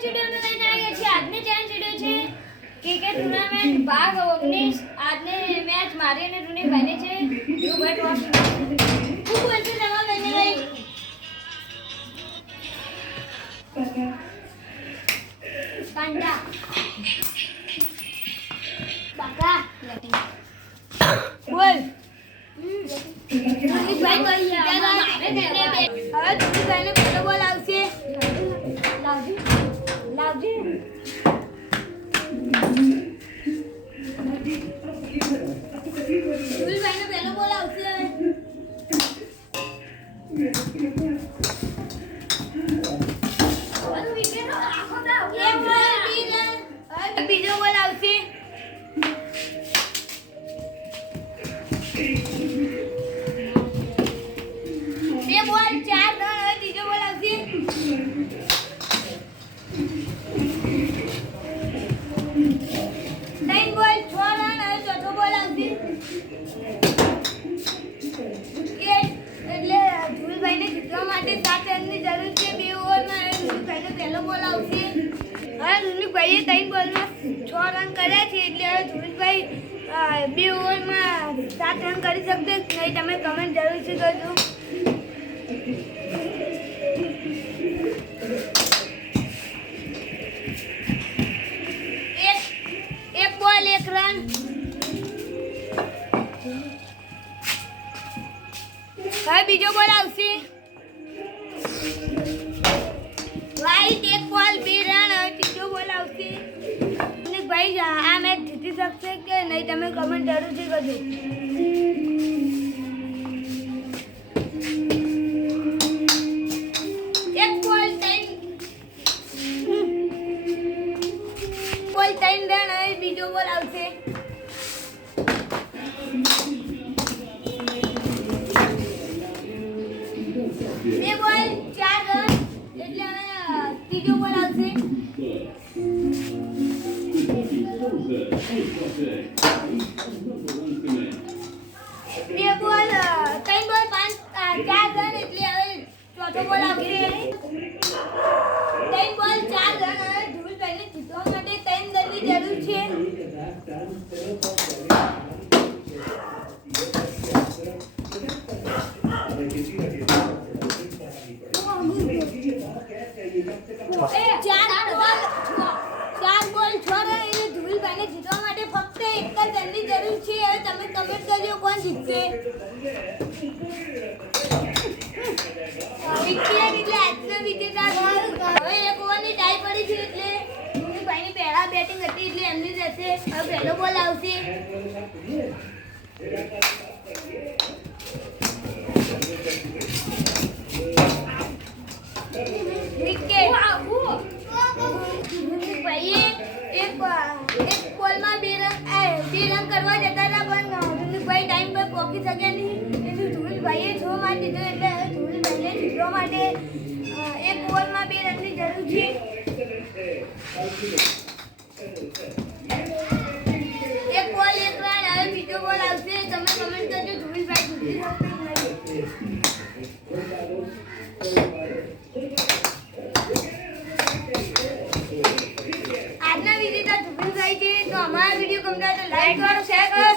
Challenge વિડિયોને લઈને આવ્યા છીએ. આજની ચેલેન્જ વિડિયો છે ક્રિકેટ ટુર્નામેન્ટ ભાગ 19. આજની મેચ મારી અને રૂનીભાઈની છે. ધ્રુવભાઈ ટ્રોફી ખૂબ બોલશે તમારા લઈને લઈ કાંડા બાકા બોલ રૂનીભાઈ કહી હવે રૂનીભાઈને પહેલો બોલ આવશે. લાવજી રૂનીભાઈનો પહેલો બોલ આવશે. બીજો બોલ આવશે. બે બોલ 4 રન. હવે ત્રીજો બોલ આવશે. ત્રણ બોલ 6 રન. હવે ચોથો બોલ આવશે. એટલે ધ્રુવભાઈને જીતવા માટે 7 રનની જરૂર છે. 2 ઓવરમાં ધ્રુવભાઈનો પહેલો બોલ આવશે. હવે ધ્રુવભાઈએ 3 બોલમાં 6 રન કર્યા છે. એટલે હવે ધ્રુવભાઈ 2 ઓવરમાં 7 રન કરી શકશે નહીં. તમે કમેન્ટ જરૂરથી કરજો. એક બોલ 1 રન. હવે બીજો બોલ આવશે. વાઈટ 1 બોલ 2 રન. હવે ત્રીજો બોલ આવશે. ભાઈ આ મેચ જીતી શકશે કે નહીં તમે કમેન્ટ જરૂરથી કરજો. એક બોલ 3 રન. હવે બીજો બોલ આવશે. બે બોલ 4 રન. એટલે હવે ત્રીજો બોલ આવશે. બે બોલ 3 બોલ 4 રન. એટલે હવે ચોથો બોલ આવશે. 3 બોલ 4 રન. હવે ધ્રુવભાઈને જીતવા માટે 3 રનની જરૂર છે. ચાર બોલ 6 રન. એટલે ધ્રુવભાઈને જીતવા માટે ફક્ત 1 જ રનની જરૂર છે. હવે તમે કમેન્ટ કરજો કોણ જીતશે. વિકેટ એટલે આજનો વિજેતા. હવે 1 ઓવરની ટાઈ પડી છે. એટલે ધ્રુવભાઈની પહેલા બેટિંગ હતી એટલે એમની રહેશે. હવે પહેલો બોલ આવશે. વિકેટ. ભાઈએ એક બોલમાં 2 રન કરવા જતા હતા પણ ધ્રુવભાઈ ટાઈમ પર પહોંચી શક્યા નહીં. એટલે ધ્રુવભાઈએ 6 માર દીધો. એટલે ધ્રુવભાઈને જીતવા માટે 1 ઓવરમાં 2 રનની જરૂર છે. એક બોલ 1 રન. હવે બીજો બોલ આવશે. તમે કમેન્ટ કરજો ધ્રુવભાઈ જીતી શકશે કે નહીં. આજના વિજેતા ધ્રુવભાઈ છે. તો અમારા વિડીયો ગમતા તો લાઈક કરો, શેર કરો.